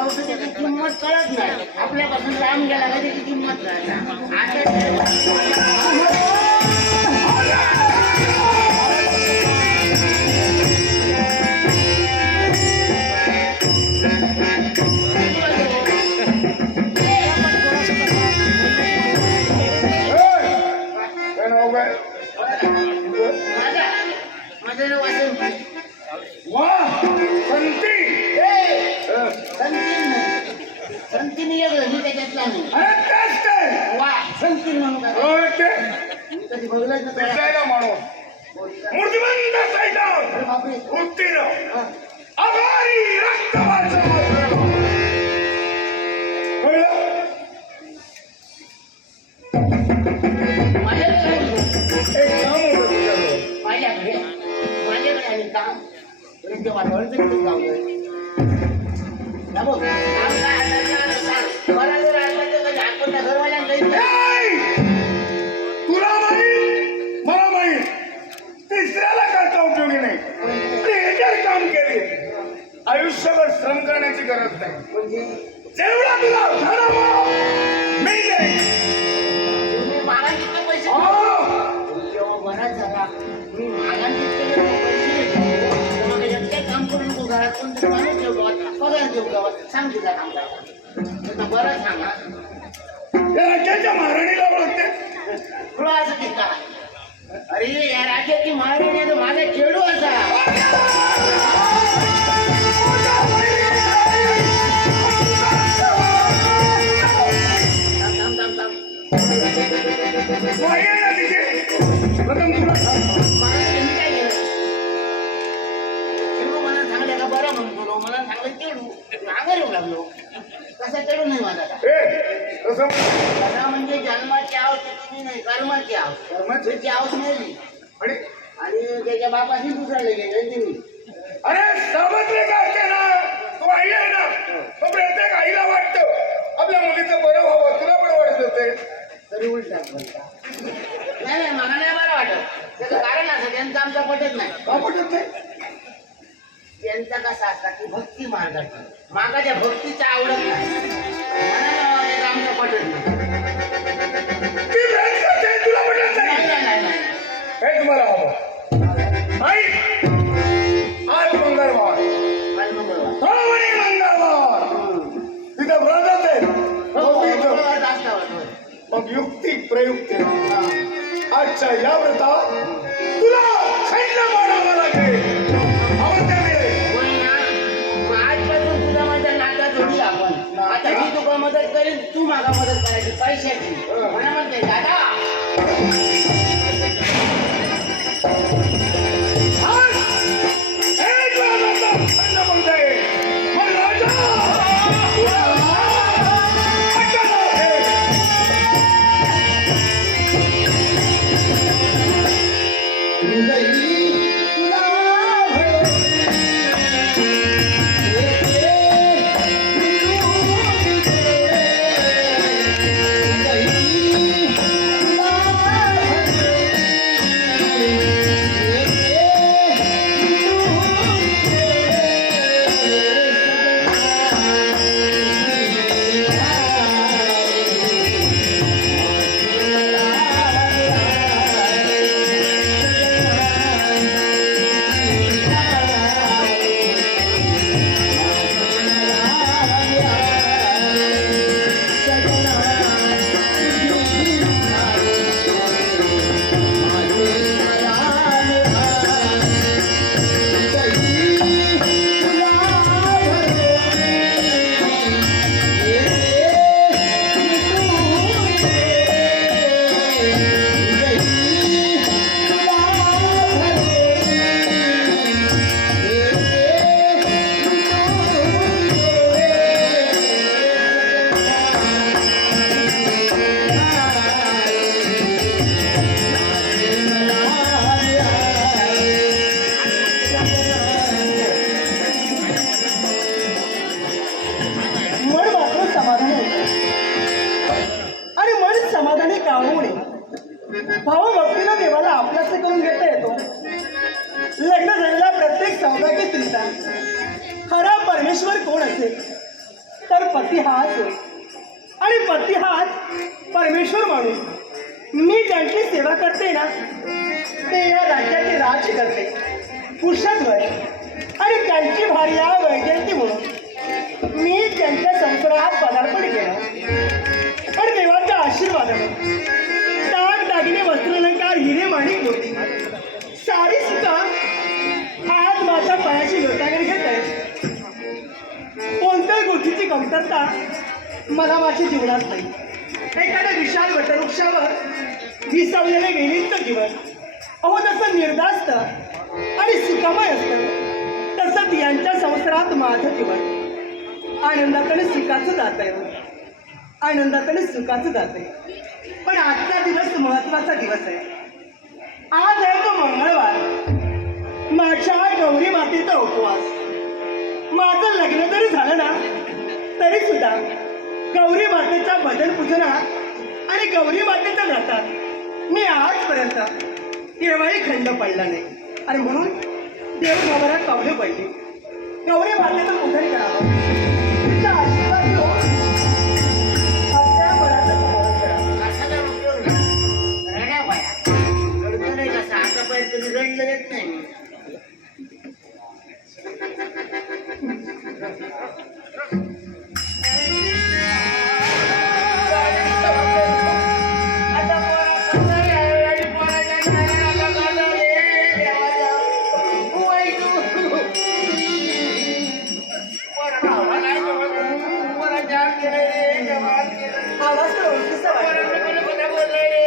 त्याची किंमत कळत नाही. आपल्यापासून लांब गेला का त्याची किंमत कळत माझं नाव वासंती. संतीने मी त्याच्यातला नाही. वा संती म्हणून कधी बघलंच माणूस माझ्याकडे आणि काम वातावरण लावलं तुला माहित मला माहित तिसऱ्याला करता उपयोगी नाही. काम केले आयुष्यभर श्रम करण्याची गरज नाही. जेवढा तुला मी पैसे बराच झाला. मी पैसे काम करून नको घरात कोणतरी माणूस देऊ गावात पगार देऊ गावात सांग तुझा काम करायला बरं सांगा. राज्याच्या महाराणीला ओळखते तुला असं की का? अरे या राज्याची महाराणी तर माझा खेळू असा. मला सांगले का बरं म्हणतो मला सांगलं खेळू मागं येऊ लागलो. कसा खेळू नाही माझा म्हणजे जन्माची आवश्यकता नाही कर्माची आवश्यकची आवश्यक नाही. आणि त्याच्या बापाशी दुसऱ्याला गेले तिने. अरे सावत्र का असते ना तू आई आहे ना. तो प्रत्येक आईला वाटतं आपल्या मुलीचं बरं व्हावं. तुला पण वाटत होते तरी उलटात बोलता. नाही मला नाही बरं वाटत. त्याचं कारण असं त्यांचं आमचा पटत नाही. का पटत नाही? त्यांचा कसा असता की भक्ती मार्गाची मागाच्या भक्तीचा आवडत नाही. मला आमचा पटत नाही. तुला पटत नाही. हे तुम्हाला हवं. आज मंगळवार तिथं व्रतच आहे. मग युक्ती प्रयुक्ती आजच्या या व्रतात तुला खंड मारावा लागेल. आजपासून तुला माझ्या नाता जोडी आपण. आता मी तुला मदत करेन तू मला मदत करायची पैशाची. मला म्हणते दादा भावभक्तीला देवाला आपल्याच करून घेता येतो. लग्न झालेला प्रत्येक सौभाग्य स्त्रीचा खरा परमेश्वर कोण असेल पती हाच होय. आणि पती हाच परमेश्वर माणूस. मी ज्यांची सेवा करते ना ते या राज्याचे राज करते पुरुषाद्वय. आणि त्यांची भार्या वैजयंती म्हणून मी त्यांच्या संसारात पदार्पण केलं. पण देवाच्या आशीर्वादाने दाग दागिने वस्त्रालंकार हिरे माणिक मोती सारी सुद्धा आज माझ्या पायाची लोटांगण घेत आहे. कोणत्याही गोष्टीची कमतरता मला माझ्या जीवनात नाही. एखाद्या विशाल वटवृक्षावर विसावलेले गेलीचं जीवन अहो जसं निर्धास्त आणि सुखमय असतं तसंच यांच्या संसारात माझं जीवन आनंदाकडे सुखाचं जात आहे. आनंदाकडे सुखाचं जात आहे. पण आजचा दिवस महत्वाचा दिवस आहे. आज आहे तो मंगळवार. माझ्या गौरी मातेचा उपवास. माझं लग्न जरी झालं ना तरी सुद्धा गौरी मातेच्या भजन पूजनात आणि गौरी मातेच्या व्रतात मी आजपर्यंत केव्हाही खंड पडला नाही. आणि म्हणून देवघरात पावले पडली. गौरी मातेचं पूजन करावं. तिचा आशीर्वाद घेऊन आपल्या मनाचं पावन करावं. कशाला उपयोग नाही. रड्या बाया रडतं नाही कसं आतापर्यंत कधी रडलं येत नाही. आता पोरा कसं आहे आणि पोराच्या नावाला गाणं रे देवाला. वैदू. पोरा गावाला नाही देवा. पोराच्या आत गेलं रे देवा आत गेलं. आवाज तर ओळखीचा वाटतो.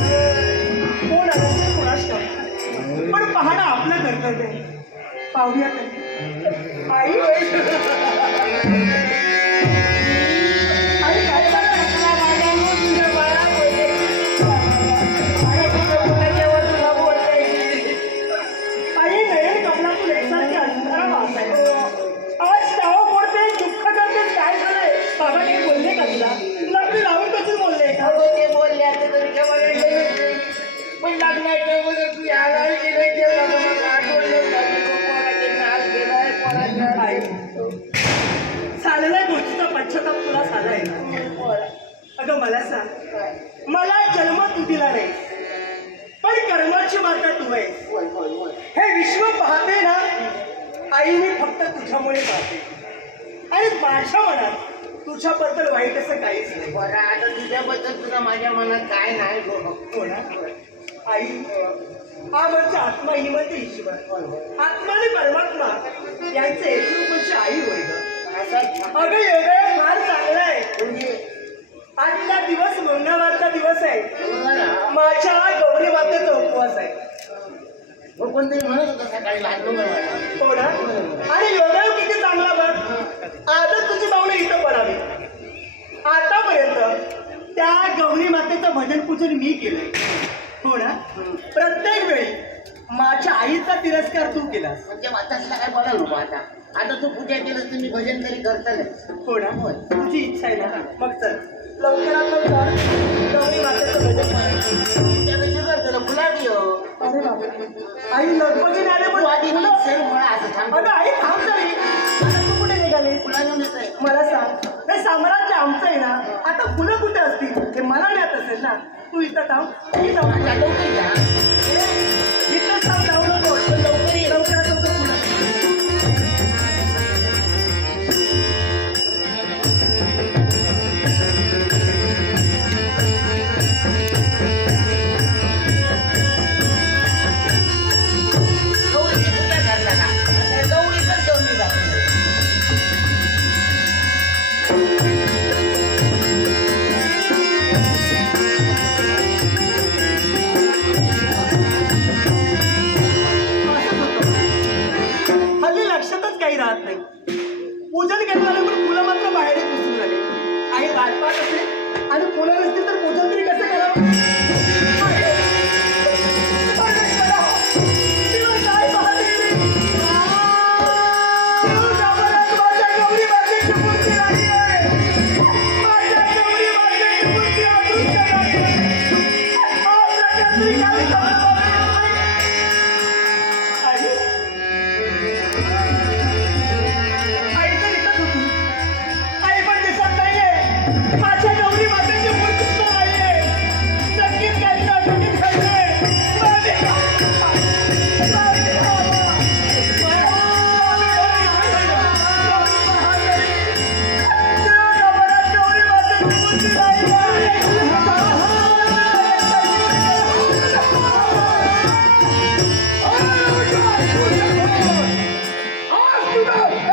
कोण आलं ते कोणास ठाऊक. पण पाहणं आपलं कर्तव्य आहे. पाहूया तरी. आई आई काय झालं? आई नयन कमलातून एकसारखी अंधारा वाहत आहे. आज टाव पडते दुःख करते. काय झालंय? बाबा काही बोलले का तुला? तुला आपली लावून कशी बोलले का? ते बोलले आता तरी काय मला नाही. पण लग्नाच्या वगैरे तू यायला गेलं जेवढा आई झालेल्या गोष्टीचा पश्चाताप तुला झालाय ना? अगं मला सांग. मला जन्म तू दिला नाही पण कर्माची माता तू आहे. हे विश्व पाहते ना आई मी फक्त तुझ्यामुळे पाहते. आणि माझ्या मनात तुझ्याबद्दल वाईट असं काहीच नाही. बरं आता तुझ्याबद्दल तुझा माझ्या मनात काय नाही हो ना? आई हा म्हणजे आत्मा ही म्हणजे ईश्वर. आत्मा आणि परमात्मा यांचे एकरूप म्हणजे आई होय गं. अगं योगा फार चांगला आहे. म्हणजे आजचा दिवस मंगळवारचा दिवस आहे. माझ्या गौरी मातेचा उपवास आहे. मग कोणतरी म्हणत होतं सकाळी लहान मुलं. हो ना? आणि योगायोग किती चांगला बघ. आजच तुझी पावले इथं पडावी. आतापर्यंत त्या गौरी मातेचं भजन पूजन मी केलंय. हो ना? प्रत्येक वेळी माझ्या आईचा तिरस्कार तू केलास. म्हणजे आता तुला काय बोला नको. आता आता तू पूजा केलंस तुम्ही भजन तरी करता नाही. हो ना? तुझी इच्छा आहे ना? मग चल लवकरात लवकर गौरी मातेचं भजन करायचं. पूजा कशी करतो फुलाडी हो. अरे बाबा आई लगबगीने आले पण तू आधी फुलं- सर मला असं थांब. अगं आई थांब तरी. आता तू कुठे निघाली? फुला घेऊन येतोय. मला सांग. हे साम्राज्य आमचं आहे ना. आता फुलं कुठे असतील हे मला ज्ञात असेल ना. तू इथं थांब. मी जाऊ. आता लवकर या. इथं थांब. जाऊ नको. लवकर ये. लवकरात लवकर फुलं. गौरीची पूजा करता का? आता गौरीकडे जाऊन मी जातो. हल्ली लक्षातच काही राहत नाही. पूजन केलं झालं पण फुलं मात्र बाहेरच दिसून राहिले. आई वाटपात असेल आणि फुलं नसतील तर पूजन तरी कसं करावं? काय पाहते मी? माझ्या गौरी मातेची मूर्ती नाही आहे. माझ्या गौरी मातेची मूर्ती अदृश्य झाली आहे. हा प्रकार तरी काय करावा? आई सुद्धा